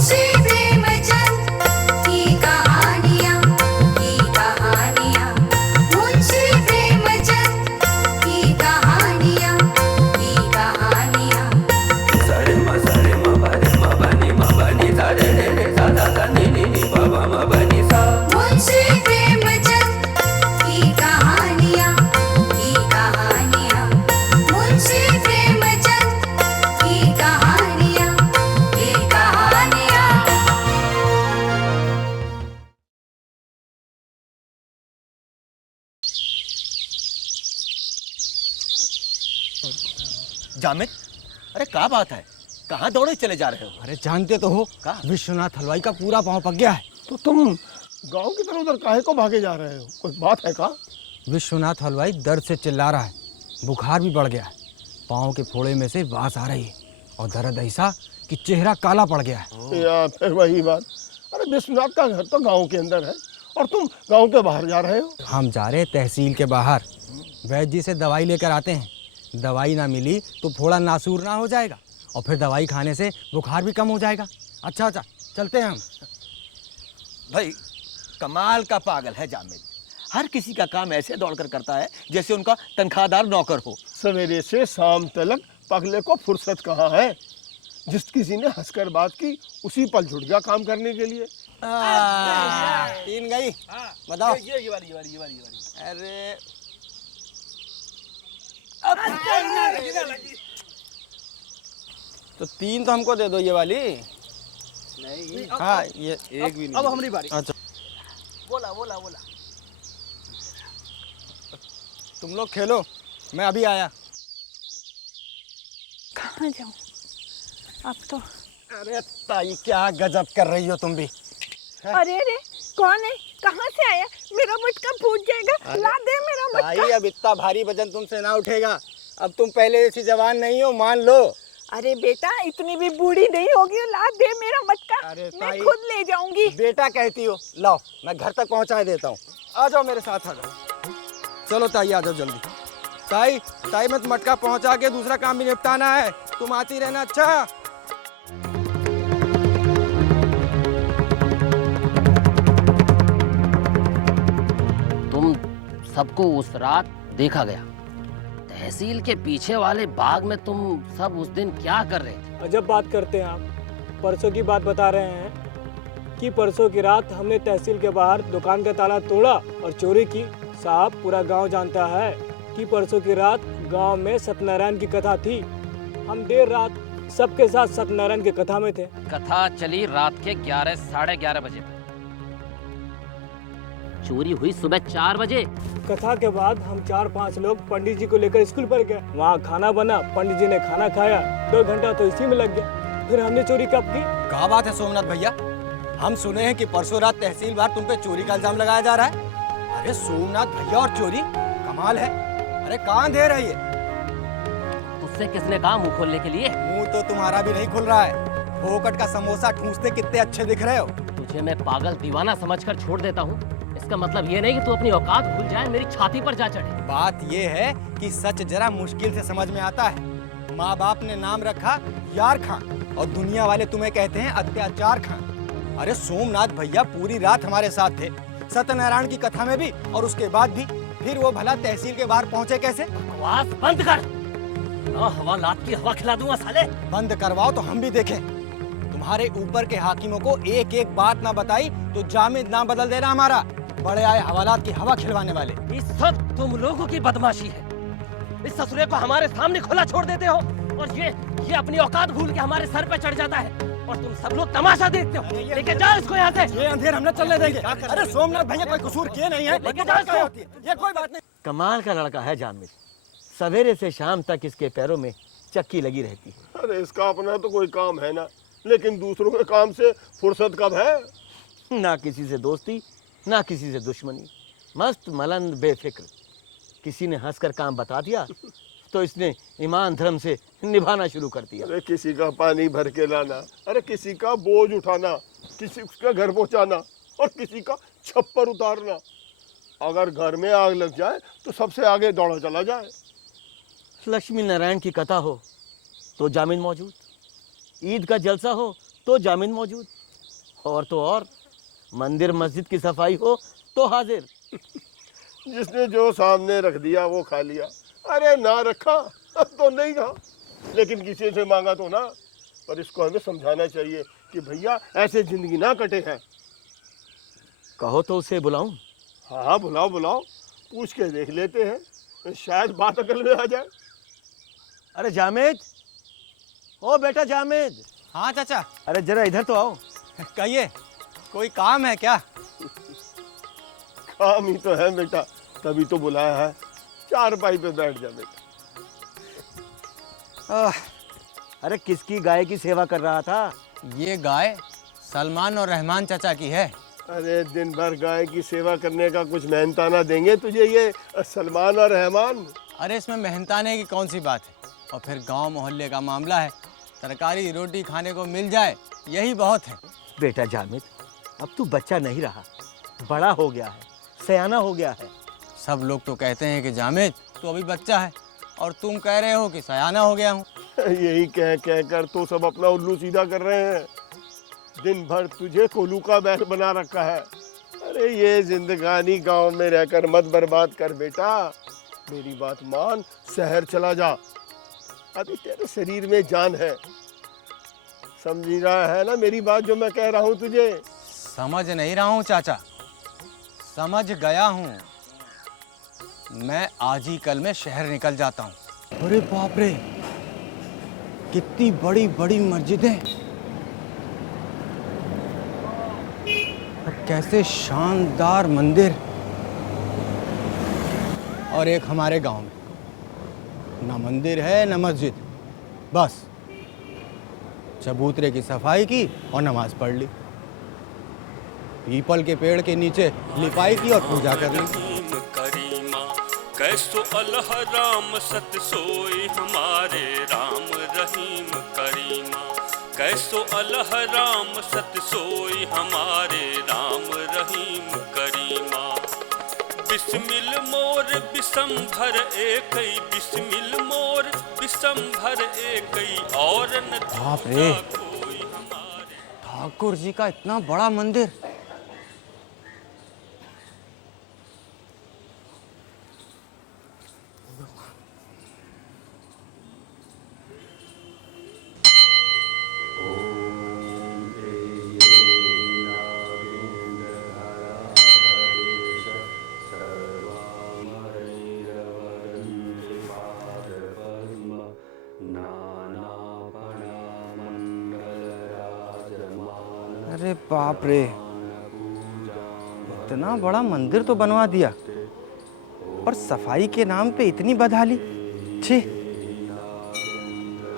मुंशी प्रेमचंद की कहानियाँ मुंशी प्रेमचंद की कहानियाँ सरे म बरे म बनी सारे रे रे सा सा सा नी नी नी पा पा म बनी सा। मुंशी प्रेमचंद की कहानियाँ मुंशी प्रेमचंद की कहानियाँ जामिद, अरे क्या बात है, कहाँ दौड़े चले जा रहे हो? अरे जानते तो हो विश्वनाथ हलवाई का पूरा पाँव पक गया है। तो तुम गांव की तरफ उधर काहे को भागे जा रहे हो? कोई बात है का? विश्वनाथ हलवाई दर्द से चिल्ला रहा है, बुखार भी बढ़ गया है, पाँव के फोड़े में से बास आ रही है और दर्द ऐसा कि चेहरा काला पड़ गया है। या फिर वही बात। अरे विश्वनाथ का घर तो गांव के अंदर है और तुम गांव के बाहर जा रहे हो। हम जा रहे हैं तहसील के बाहर, वैद्य जी से दवाई लेकर आते हैं। दवाई ना मिली तो फोड़ा नासूर ना हो जाएगा और फिर दवाई खाने से बुखार भी कम हो जाएगा। अच्छा चलते हैं हम। भाई कमाल का पागल है जामिद, हर किसी का काम ऐसे दौड़कर करता है जैसे उनका तनख्वाहदार नौकर हो। सवेरे से शाम तक पगले को फुर्सत कहाँ है? जिस किसी ने हंसकर बात की उसी पल जुट गया काम करने के लिए। तीन गई, बताओ। ये वाली अरे तो तीन तो हमको दे दो, ये वाली नहीं। हाँ ये एक भी नहीं। अब हमारी बारी। अच्छा बोला तुम लोग खेलो, मैं अभी आया। कहाँ जाऊँ अब तो? अरे ताई क्या गजब कर रही हो तुम भी। अरे कौन है? कहाँ से आया? मेरा मटका फूट जाएगा, ला दे मेरा ताई मटका। अब इतना भारी वजन तुमसे ना उठेगा, अब तुम पहले ऐसी जवान नहीं हो, मान लो। अरे बेटा इतनी भी बूढ़ी नहीं होगी, ला दे मेरा मटका। अरे मैं ताई, खुद ले जाऊंगी। बेटा कहती हो, लाओ मैं घर तक पहुंचा देता हूँ। आ जाओ मेरे साथ, आ जाओ। चलो ताई आ जाओ जल्दी। ताई मैं मटका पहुंचा के दूसरा काम भी निपटाना है, तुम आती रहना। अच्छा तुम सबको उस रात देखा गया तहसील के पीछे वाले बाग में। तुम सब उस दिन क्या कर रहे थे? अजब बात करते हैं आप। परसों की बात बता रहे हैं कि परसों की रात हमने तहसील के बाहर दुकान का ताला तोड़ा और चोरी की। साहब पूरा गांव जानता है कि परसों की रात गांव में सत्यनारायण की कथा थी। हम देर रात सबके साथ सत्यनारायण की कथा में थे। कथा चली रात के 11 साढ़े 11 बजे तक, चोरी हुई सुबह 4 बजे। कथा के बाद हम 4-5 लोग पंडित जी को लेकर स्कूल पर गए। वहाँ खाना बना, पंडित जी ने खाना खाया, 2 घंटा तो इसी में लग गया। फिर हमने चोरी कब की? क्या बात है सोमनाथ भैया, हम सुने हैं कि परसों रात तहसील बाहर तुम पे चोरी का इल्जाम लगाया जा रहा है। अरे सोमनाथ भैया और चोरी, कमाल है। अरे कहाँ अंधेर है ये? उससे किसने कहा मुंह खोलने के लिए? मुंह तो तुम्हारा भी नहीं खुल रहा है। फोकट का समोसा ठूसते कितने अच्छे दिख रहे हो। तुझे मैं पागल दीवाना समझकर छोड़ देता हूँ, इसका मतलब ये नहीं कि तू अपनी औकात भूल जाए, मेरी छाती पर जा चढ़े। बात ये है कि सच जरा मुश्किल से समझ में आता है। माँ बाप ने नाम रखा यार खां और दुनिया वाले तुम्हें कहते हैं अत्याचार खां। अरे सोमनाथ भैया पूरी रात हमारे साथ थे, सत्यनारायण की कथा में भी और उसके बाद भी। फिर वो भला तहसील के बाहर पहुंचे कैसे? बकवास बंद कर, ना हवालात की हवा खिला दूंगा साले। बंद करवाओ तो हम भी देखें। तुम्हारे ऊपर के हाकिमों को एक एक बात ना बताई तो जामिद नाम बदल देना हमारा। बड़े आए हवालात की हवा खिलवाने वाले। इस सब तुम लोगों की बदमाशी है। इस ससुरे को हमारे सामने खुला छोड़ देते हो और ये अपनी औकात भूल के हमारे सर पे चढ़ जाता है और तुम सब लोग तमाशा देखते हो। लेके जाओ इसको यहाँ से। ये अंधेर हमने चलने देंगे। अरे सोमनाथ भैया कोई कसूर किए नहीं है, लेके जाओ इसको। ये कोई बात नहीं। कमाल का लड़का है जामिद, सवेरे से शाम तक इसके पैरों में चक्की लगी रहती है। अरे इसका अपना तो कोई काम है ना, लेकिन दूसरों के काम से फुर्सत कब है? ना किसी से दोस्ती ना किसी से दुश्मनी, मस्त मलंद बेफिक्र। किसी ने हंसकर काम बता दिया तो इसने ईमान धर्म से निभाना शुरू कर दिया। अरे किसी का पानी भर के लाना, अरे किसी का बोझ उठाना, किसी का घर पहुंचाना और किसी का छप्पर उतारना। अगर घर में आग लग जाए तो सबसे आगे दौड़ा चला जाए। लक्ष्मी नारायण की कथा हो तो जामिद मौजूद, ईद का जलसा हो तो जामिन मौजूद, और तो और मंदिर मस्जिद की सफाई हो तो हाजिर। जिसने जो सामने रख दिया वो खा लिया, अरे ना रखा तो नहीं खा, लेकिन किसी से मांगा तो ना। पर इसको हमें समझाना चाहिए कि भैया ऐसे जिंदगी ना कटे हैं। कहो तो उसे बुलाऊं? हाँ हाँ, बुलाओ बुलाओ, पूछ के देख लेते हैं, शायद बात अकल में आ जाए। अरे जामिद, ओ बेटा जामिद, हाँ चाचा। अरे जरा इधर तो आओ। कहिए, कोई काम है क्या? काम ही तो है बेटा, तभी तो बुलाया है। चारपाई पे बैठ जा बेटा। अरे किसकी गाय की सेवा कर रहा था? ये गाय सलमान और रहमान चाचा की है। अरे दिन भर गाय की सेवा करने का कुछ मेहनताना देंगे तुझे ये सलमान और रहमान? अरे इसमें मेहनताने की कौन सी बात है, और फिर गांव मोहल्ले का मामला है, तरकारी रोटी खाने को मिल जाए यही बहुत है। बेटा जामिद, अब तू बच्चा नहीं रहा, बड़ा हो गया है, सयाना हो गया है। सब लोग तो कहते हैं कि जामिद तू अभी बच्चा है, और तुम कह रहे हो कि सयाना हो गया हूँ। यही कह कह कर तो सब अपना उल्लू सीधा कर रहे हैं। दिन भर तुझे कोलू का बैल बना रखा है। अरे ये जिंदगानी गांव में रहकर मत बर्बाद कर बेटा, मेरी बात मान, शहर चला जा। अभी तेरे शरीर में जान है, समझ रहा है ना मेरी बात जो मैं कह रहा हूँ तुझे? समझ नहीं रहा हूँ चाचा, समझ गया हूँ। मैं आज ही कल में शहर निकल जाता हूँ। अरे बाप रे, कितनी बड़ी बड़ी मस्जिदें, और कैसे शानदार मंदिर। और एक हमारे गांव में ना मंदिर है ना मस्जिद, बस चबूतरे की सफाई की और नमाज पढ़ ली, पीपल के पेड़ के नीचे लिपाई की और पूजा कर ली। कैसो अल्लाह राम सत सोई हमारे राम रहीम करीमा। कैसो अल्लाह राम सत सोई हमारे राम रहीम करीमा। बिस्मिल मोर बिसंभर एकई, बिस्मिल मोर बिसंभर एकई, और न बाप रे, कोई हमारे। ठाकुर जी का इतना बड़ा मंदिर। अरे बाप रे, इतना बड़ा मंदिर तो बनवा दिया, पर सफाई के नाम पे इतनी बदहाली। छी,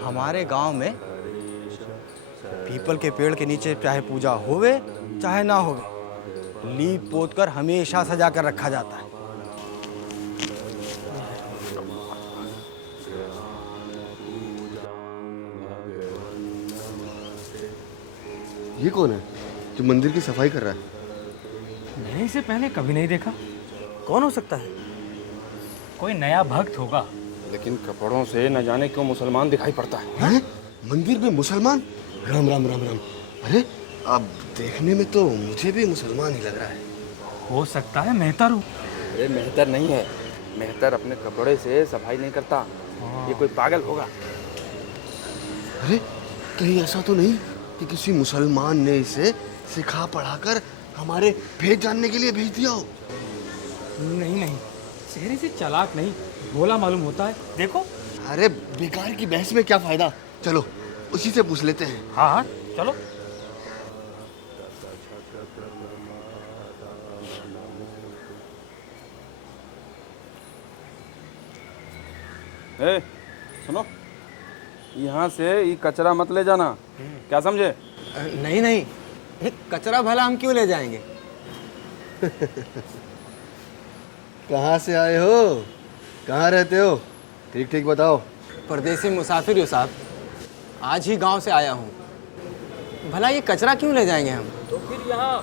हमारे गांव में पीपल के पेड़ के नीचे चाहे पूजा होवे चाहे ना होवे, लीप पोत कर हमेशा सजा कर रखा जाता है। ये कौन है जो मंदिर की सफाई कर रहा है? मैंने इसे पहले कभी नहीं देखा। कौन हो सकता है? कोई नया भक्त होगा। लेकिन कपड़ों से न जाने क्यों मुसलमान दिखाई पड़ता है। मंदिर में मुसलमान? राम राम राम राम। अरे अब देखने में तो मुझे भी मुसलमान ही लग रहा है। हो सकता है मेहतर हो। अरे मेहतर नहीं है, मेहतर अपने कपड़े से सफाई नहीं करता, ये कोई पागल होगा। अरे कहीं ऐसा तो नहीं कि किसी मुसलमान ने इसे सिखा पढ़ाकर हमारे भेद जानने के लिए भेज दिया हो? नहीं नहीं, चेहरे से चालाक नहीं, भोला मालूम होता है। देखो। अरे बेकार की बहस में क्या फायदा, चलो उसी से पूछ लेते हैं। हाँ हाँ चलो। ए, सुनो, यहाँ से ये कचरा मत ले जाना, क्या समझे? नहीं नहीं, एक कचरा भला हम क्यों ले जाएंगे? कहाँ से आए हो, कहाँ रहते हो, ठीक ठीक बताओ। परदेसी मुसाफिर हो साहब, आज ही गांव से आया हूँ। भला ये कचरा क्यों ले जाएंगे हम? तो फिर यहाँ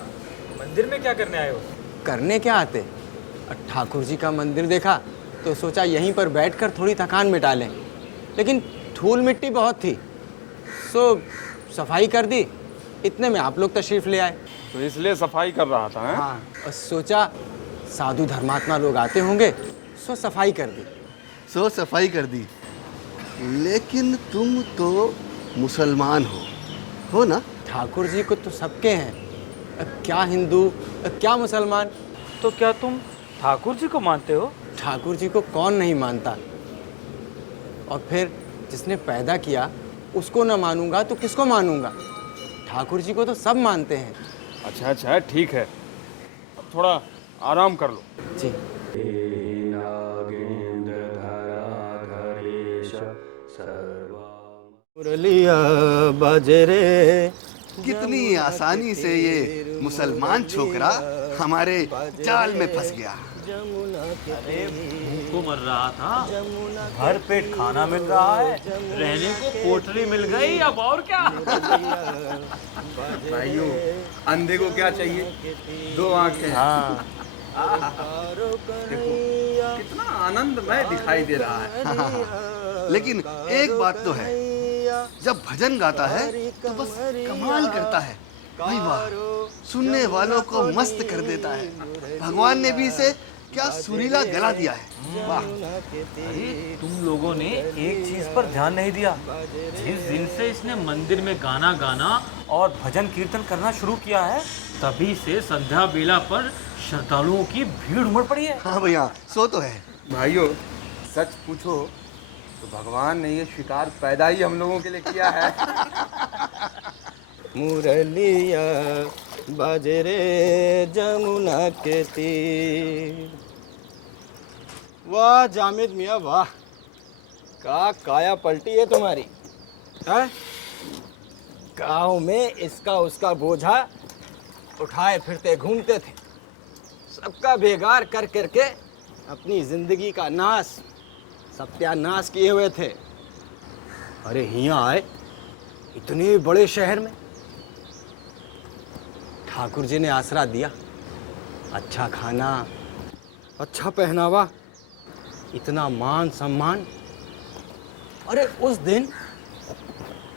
मंदिर में क्या करने आए हो? करने क्या आते, ठाकुर जी का मंदिर देखा तो सोचा यहीं पर बैठकर थोड़ी थकान मिटा लें, लेकिन धूल मिट्टी बहुत थी, सो सफाई कर दी इतने में आप लोग तशरीफ ले आए। तो इसलिए सफाई कर रहा था, हैं? हाँ, और सोचा साधु धर्मात्मा लोग आते होंगे, सो सफाई कर दी। सो सफाई कर दी। लेकिन तुम तो मुसलमान हो ना? ठाकुर जी को तो सबके हैं, क्या हिंदू क्या मुसलमान। तो क्या तुम ठाकुर जी को मानते हो? ठाकुर जी को कौन नहीं मानता, और फिर जिसने पैदा किया उसको न मानूंगा तो किसको मानूंगा। ठाकुर जी को तो सब मानते हैं। अच्छा अच्छा, ठीक है, अब थोड़ा आराम कर लो। जी। मुरलिया बजरे, कितनी आसानी से ये मुसलमान छोकरा हमारे जाल में फंस गया। भूख मर रहा था, भर पेट खाना मिल रहा है, रहने को कोठरी मिल गई, अब और क्या। भाइयों, अंधे को क्या चाहिए? दो आंखें। हाँ। देखो कितना आनंदमय दिखाई दे रहा है। लेकिन एक बात तो है, जब भजन गाता है तो बस कमाल करता है। भाई वाह, सुनने वालों को मस्त कर देता है। भगवान ने भी इसे क्या सुरीला गला दिया है। वाह। अरे तुम लोगों ने एक चीज पर ध्यान नहीं दिया। जिस दिन से इसने मंदिर में गाना गाना और भजन कीर्तन करना शुरू किया है, तभी से संध्या बेला पर श्रद्धालुओं की भीड़ उमड़ पड़ी है। हाँ भैया, सो तो है। भाइयों, सच पूछो तो भगवान ने ये शिकार पैदा ही हम लोगों के लिए किया है। मुरलिया बजरे जमुना के तीर। वाह जामिद मियाँ वाह, का काया पलटी है तुम्हारी है। गाँव में इसका उसका बोझा उठाए फिरते घूमते थे, सबका बेगार कर करके अपनी जिंदगी का नाश सत्यानाश किए हुए थे। अरे यहाँ आए इतने बड़े शहर में, ठाकुर जी ने आसरा दिया, अच्छा खाना, अच्छा पहनावा, इतना मान सम्मान। अरे उस दिन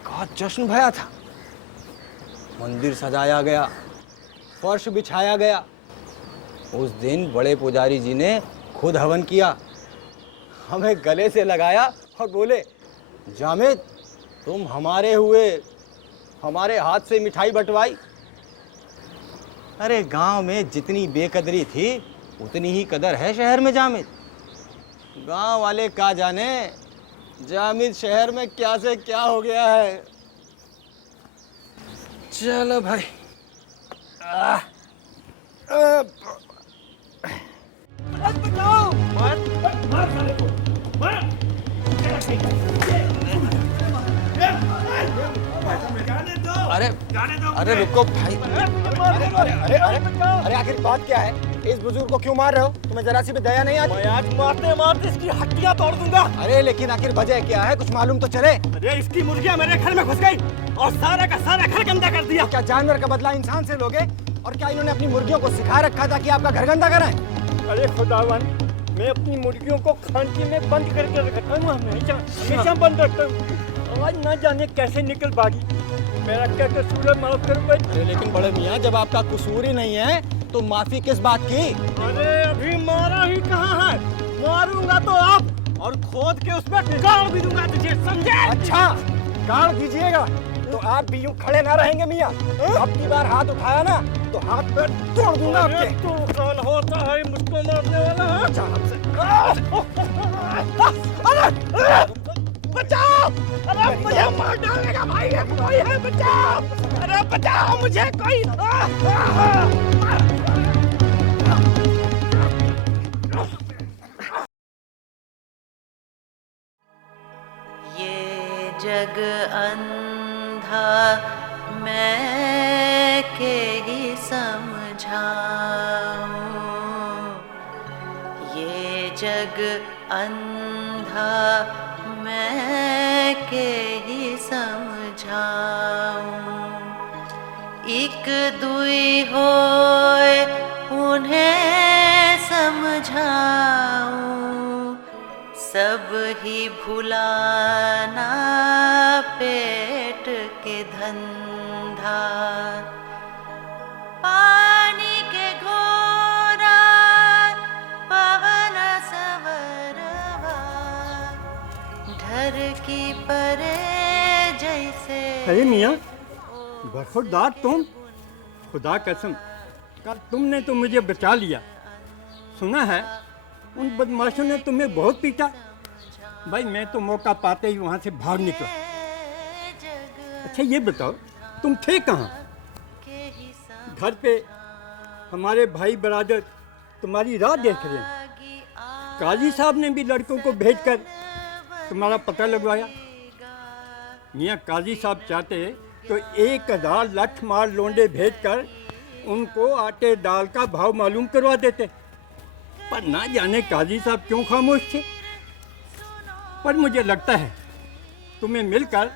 का जश्न भया था, मंदिर सजाया गया, फर्श बिछाया गया। उस दिन बड़े पुजारी जी ने खुद हवन किया, हमें गले से लगाया और बोले, जामिद तुम हमारे हुए, हमारे हाथ से मिठाई बंटवाई। अरे गांव में जितनी बेकदरी थी उतनी ही कदर है शहर में जामिद। गांव वाले का जाने जामिद शहर में क्या से क्या हो गया है। चलो भाई। अरे अरे रुको भाई। अरे आखिर बात क्या है? इस बुजुर्ग को क्यों मार रहे हो? तुम्हें जरा सी भी दया नहीं आती? मैं आज मारते मारते इसकी हड्डियां तोड़ दूंगा। अरे लेकिन आखिर वजह क्या है, कुछ मालूम तो चले। अरे इसकी मुर्गियां मेरे घर में घुस गई और सारा का सारा घर गंदा कर दिया। क्या जानवर का बदला इंसान से लोगे? और क्या इन्होंने अपनी मुर्गियों को सिखा रखा था कि आपका घर गंदा कराएं? अरे खुदावन, मैं अपनी मुर्गियों को खांची में बंद करके रखता हूँ, हमेशा बंद रखता हूँ। आज न जाने कैसे निकल भागी। मेरा क्या कसूर है, माफ करो भाई। अरे लेकिन बड़े मियाँ, जब आपका कसूर ही नहीं है तो माफी किस बात की? अरे अभी मारा ही कहाँ है, मारूंगा तो आप और खोद के उसमें गाड़ भी दूंगा तुझे, समझे? अच्छा गाड़ दीजिएगा तो आप भी यूं खड़े ना रहेंगे मियाँ। अब की बार हाथ उठाया ना तो हाथ पैर तोड़ दूंगा आपके। तू कौन होता है मुझको मारने वाला? अच्छा हमसे बचाओ! अरे मुझे मार डालेगा भाई, कोई है बचाओ! अरे बचाओ मुझे कोई! ये जग अंधा मैं के ही समझाऊं, ये जग अंधा मैं के ही समझाऊं। एक दुई होए उन्हें समझाऊं, सब ही भुलाना पेट के धंधा। अंधार, पानी के घोरा पवन सवरवा, ढर की परे जैसे। अरे मियाँ, बरखुरदार तुम, खुदा कसम कल तुमने तो मुझे बचा लिया। सुना है उन बदमाशों ने तुम्हें बहुत पीटा। भाई मैं तो मौका पाते ही वहाँ से भाग निकला। अच्छा ये बताओ तुम थे कहाँ? घर पे हमारे भाई बरादर तुम्हारी राह देख रहे हैं। काजी साहब ने भी लड़कों को भेजकर तुम्हारा पता लगवाया। मियाँ काजी साहब चाहते तो 1000 लठ मार लोंडे भेजकर उनको आटे दाल का भाव मालूम करवा देते, पर ना जाने काजी साहब क्यों खामोश थे। पर मुझे लगता है तुम्हें मिलकर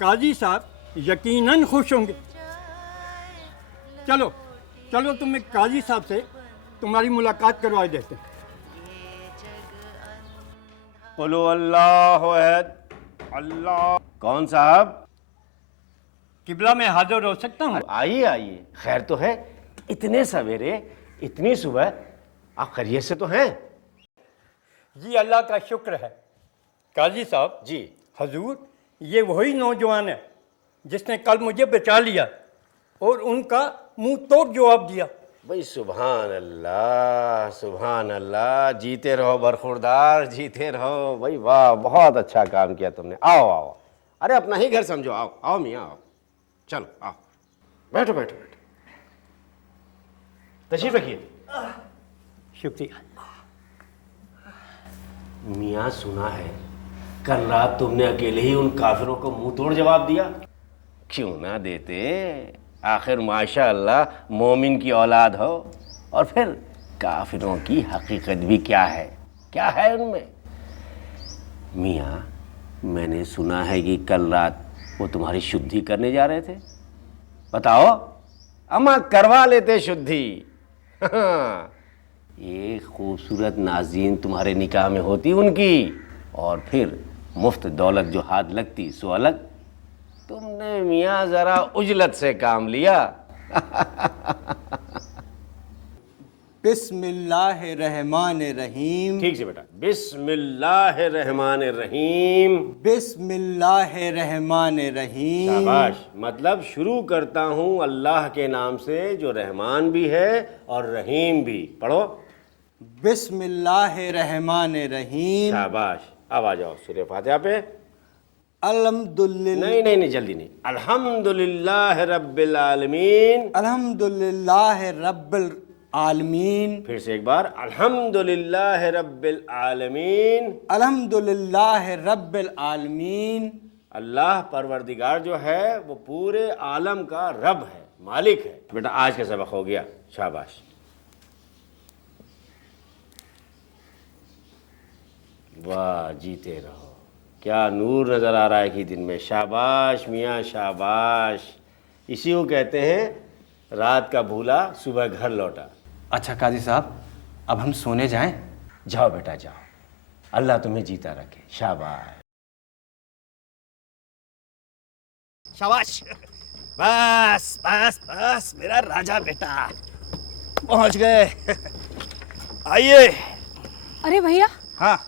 काजी साहब यकीनन खुश होंगे। चलो चलो तुम्हें काजी साहब से तुम्हारी मुलाकात करवा देते हैं। बोलो अल्लाह अहद, अल्लाह। कौन साहब? किबला में हाजिर हो सकता हूँ? आइए आइए, खैर तो है? इतने सवेरे, इतनी सुबह, आप खैरियत से तो हैं? जी अल्लाह का शुक्र है। काजी साहब जी। हजूर ये वही नौजवान है जिसने कल मुझे बचा लिया और उनका मुंह तोड़ जवाब दिया। भाई सुभान अल्लाह, सुभान अल्लाह। जीते रहो बरखुरदार, जीते रहो। भाई वाह, बहुत अच्छा काम किया तुमने। आओ आओ, अरे अपना ही घर समझो। आओ आओ मियाँ आओ, चलो आओ, बैठो बैठो बैठो, तशरीफ रखिए। शुक्रिया। मियाँ सुना है कल रात तुमने अकेले ही उन काफिरों को मुंह तोड़ जवाब दिया। क्यों ना देते, आखिर माशाअल्लाह मोमिन की औलाद हो। और फिर काफिरों की हकीकत भी क्या है उनमें। मियाँ मैंने सुना है कि कल रात वो तुम्हारी शुद्धि करने जा रहे थे। बताओ, अम्मा करवा लेते शुद्धि। एक खूबसूरत नाज़ीन तुम्हारे निकाह में होती उनकी, और फिर मुफ्त दौलत जो हाथ लगती सो अलग। तुमने मियाँ ज़रा उजलत से काम लिया। बिस्मिल्लाहिर्रहमानिर्रहीम। ठीक से बेटा, बिस्मिल्लाहिर्रहमानिर्रहीम। बिस्मिल्लाहिर्रहमानिर्रहीम। शाबाश। मतलब शुरू करता हूँ अल्लाह के नाम से जो रहमान भी है और रहीम भी। पढ़ो। बिस्मिल्लाहिर्रहमानिर्रहीम। शाबाश। अब आ जाओ सूरह फातिहा पे। अल्हम्दुलिल्लाह। नहीं जल्दी नहीं। अल्हम्दुलिल्लाह रब्बिल आलमीन। अल्हम्दुलिल्लाह रब्बिल आलमीन। फिर से एक बार, अल्हम्दुलिल्लाह रब्बिल आलमीन। अल्हम्दुलिल्लाह रब्बिल आलमीन। अल्लाह परवरदिगार जो है वो पूरे आलम का रब है, मालिक है। बेटा आज का सबक हो गया, शाबाश। वाह, जीते रहो। क्या नूर नज़र आ रहा है कि दिन में। शाबाश मियाँ, शाबाश। इसी को कहते हैं रात का भूला सुबह घर लौटा। अच्छा काजी साहब, अब हम सोने जाएं? जाओ बेटा जाओ, अल्लाह तुम्हें जीता रखे। शाबाश शाबाश। बस बस बस मेरा राजा बेटा, पहुंच गए। आइए। अरे भैया। हाँ।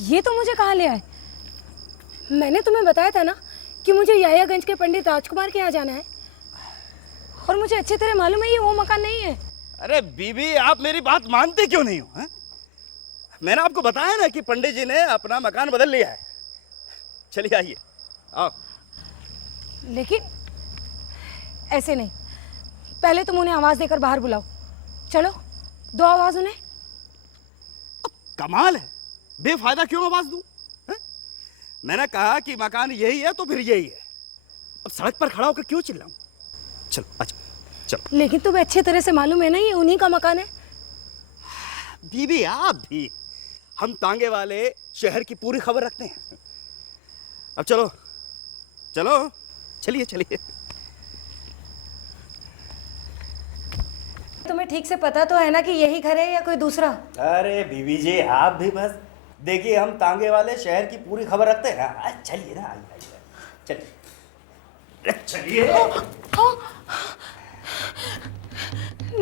ये तो मुझे कहाँ ले आए? मैंने तुम्हें बताया था ना कि मुझे यायागंज के पंडित राजकुमार के यहाँ जाना है, और मुझे अच्छी तरह मालूम है ये वो मकान नहीं है। अरे बीबी, आप मेरी बात मानते क्यों नहीं हो? है? मैंने आपको बताया ना कि पंडित जी ने अपना मकान बदल लिया है। चलिए आइए, आओ। लेकिन ऐसे नहीं, पहले तुम उन्हें आवाज देकर बाहर बुलाओ। चलो दो आवाज उन्हें। कमाल है, बेफायदा क्यों आवाज दूं? मैंने कहा कि मकान यही है तो फिर यही है। अब सड़क पर खड़ा होकर क्यों चिल्लाऊं? चलो अच्छा चलो। लेकिन तुम्हें अच्छे तरह से मालूम है ना ये उन्हीं का मकान है। बीबी आप भी, हम तांगे वाले शहर की पूरी खबर रखते हैं। अब चलो चलो, चलिए चलिए। तुम्हें ठीक से पता तो है ना कि यही घर है या कोई दूसरा? अरे बीबी जी आप भी बस, देखिए हम तांगे वाले शहर की पूरी खबर रखते हैं। चलिए ना, आइए चलिए। चलिए।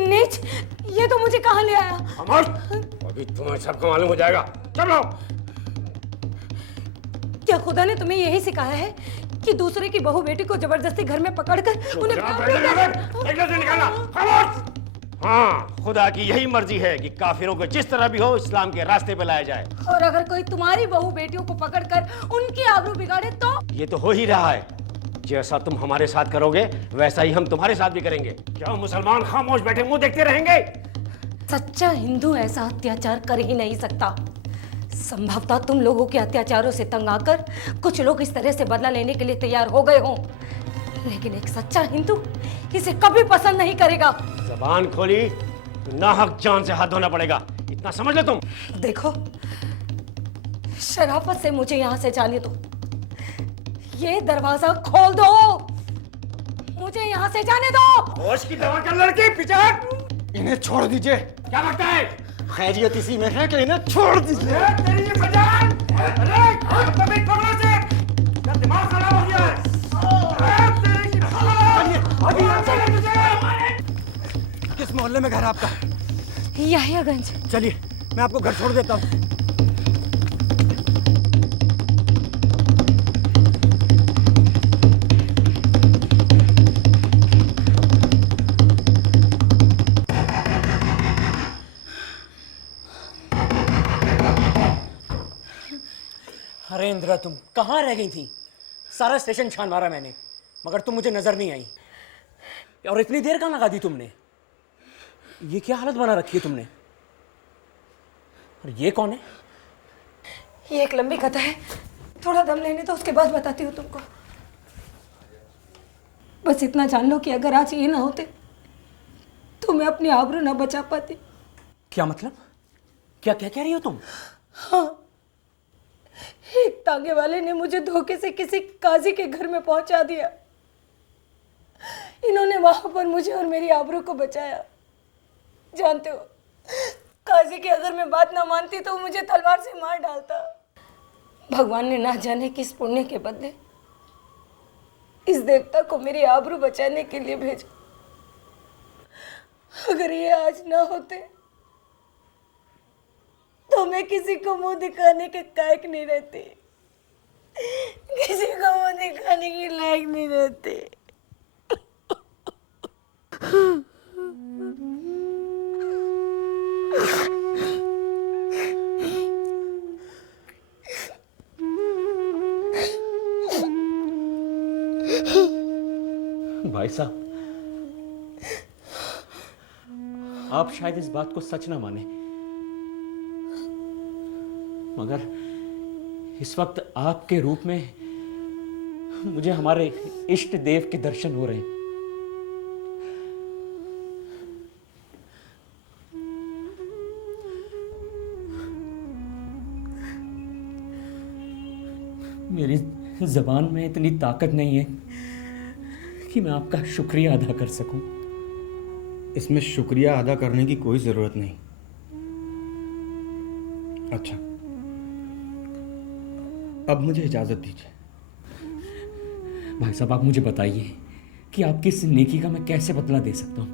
नीच, ये तो मुझे कहाँ ले आया? अमर, अभी तुम्हें सबको मालूम हो जाएगा। चलो। क्या खुदा ने तुम्हें यही सिखाया है कि दूसरे की बहू बेटी को जबरदस्ती घर में पकड़कर उन्हें निकालना? खामोश। हाँ, खुदा की यही मर्जी है कि काफिरों को जिस तरह भी हो इस्लाम के रास्ते पे लाया जाए। और अगर कोई तुम्हारी बहू बेटियों को पकड़कर उनकी आबरू बिगाड़े तो? ये तो हो ही रहा है। जैसा तुम हमारे साथ करोगे वैसा ही हम तुम्हारे साथ भी करेंगे। क्या मुसलमान खामोश बैठे मुंह देखते रहेंगे? सच्चा हिंदू ऐसा अत्याचार कर ही नहीं सकता। संभवतः तुम लोगों के अत्याचारों से तंग आकर कुछ लोग इस तरह से बदला लेने के लिए तैयार हो गए हों, लेकिन एक सच्चा हिंदू इसे कभी पसंद नहीं करेगा। जबान खोली तो नाहक जान से हाथ धोना पड़ेगा, इतना समझ लो तुम। देखो, शराफत से मुझे यहाँ से जाने दो। ये दरवाजा खोल दो, मुझे यहाँ से जाने दो। होश की दवा कर लड़की, पीछे हट। इन्हें छोड़ दीजिए। क्या लगता है? खैरियत इसी में है कि इन्हें छोड़ दीजिए। तेरी ये बजान! अरे, तुम एक पकड़ो से! क्या दिमाग खराब हो गया है? किस मोहल्ले में घर है आपका? याहियागंज। चलिए, मैं आपको घर छोड़ देता हूँ। अरे इंदिरा, तुम कहाँ रह गई थी? सारा स्टेशन छान मारा मैंने, मगर तुम मुझे नजर नहीं आई। और इतनी देर कहाँ लगा दी तुमने? ये क्या हालत बना रखी है तुमने? और ये कौन है? ये एक लंबी कथा है, थोड़ा दम लेने तो उसके बाद बताती हूँ तुमको। बस इतना जान लो कि अगर आज ये ना होते तो मैं अपनी आबरू ना बचा पाती। क्या मतलब? क्या क्या कह रही हो तुम? हाँ, एक तांगे वाले ने मुझे धोखे से किसी काजी के घर में पहुंचा दिया। इन्होंने वहां पर मुझे और मेरी आबरू को बचाया। जानते हो, काजी की अगर मैं बात ना मानती तो वो मुझे तलवार से मार डालता। भगवान ने ना जाने किस पुण्य के बदले इस देवता को मेरी आबरू बचाने के लिए भेजा। अगर ये आज ना होते तो मैं किसी को मुंह दिखाने के लायक नहीं रहती, किसी को मुंह दिखाने के लायक नहीं रहती। भाई साहब, आप शायद इस बात को सच ना माने, मगर इस वक्त आपके रूप में मुझे हमारे इष्ट देव के दर्शन हो रहे हैं। मेरी जबान में इतनी ताकत नहीं है कि मैं आपका शुक्रिया अदा कर सकूं। इसमें शुक्रिया अदा करने की कोई जरूरत नहीं। अच्छा, अब मुझे इजाजत दीजिए। भाई साहब, आप मुझे बताइए कि आपकी इस नेकी का मैं कैसे बदला दे सकता हूं?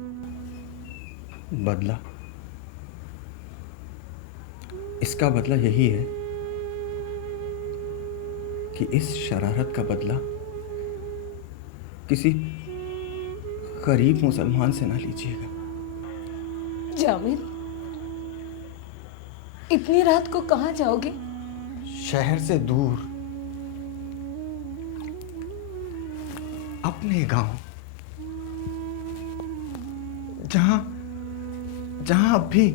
बदला? इसका बदला यही है कि इस शरारत का बदला किसी गरीब मुसलमान से ना लीजिएगा। जामिल, इतनी रात को कहाँ जाओगे? शहर से दूर, अपने गांव, जहां जहां अब भी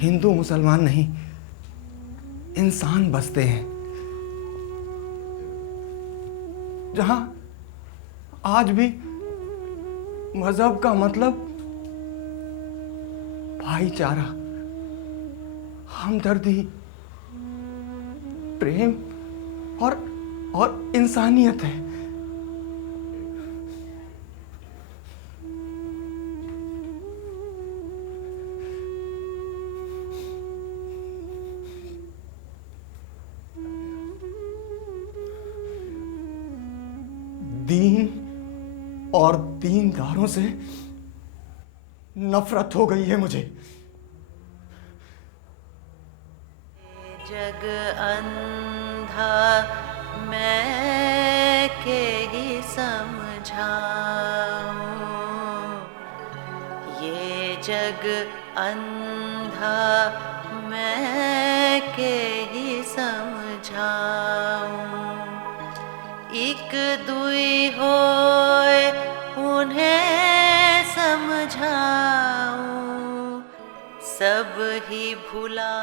हिंदू मुसलमान नहीं, इंसान बसते हैं, जहां आज भी मजहब का मतलब भाईचारा, हमदर्दी, प्रेम और इंसानियत है। दीन और दीनदारों से नफरत हो गई है मुझे। जग अंधा मैं के ही समझाऊं, ये जग अंधा मैं के ही समझाऊं, एक दुई होए उन्हें समझाऊं, सब ही भुला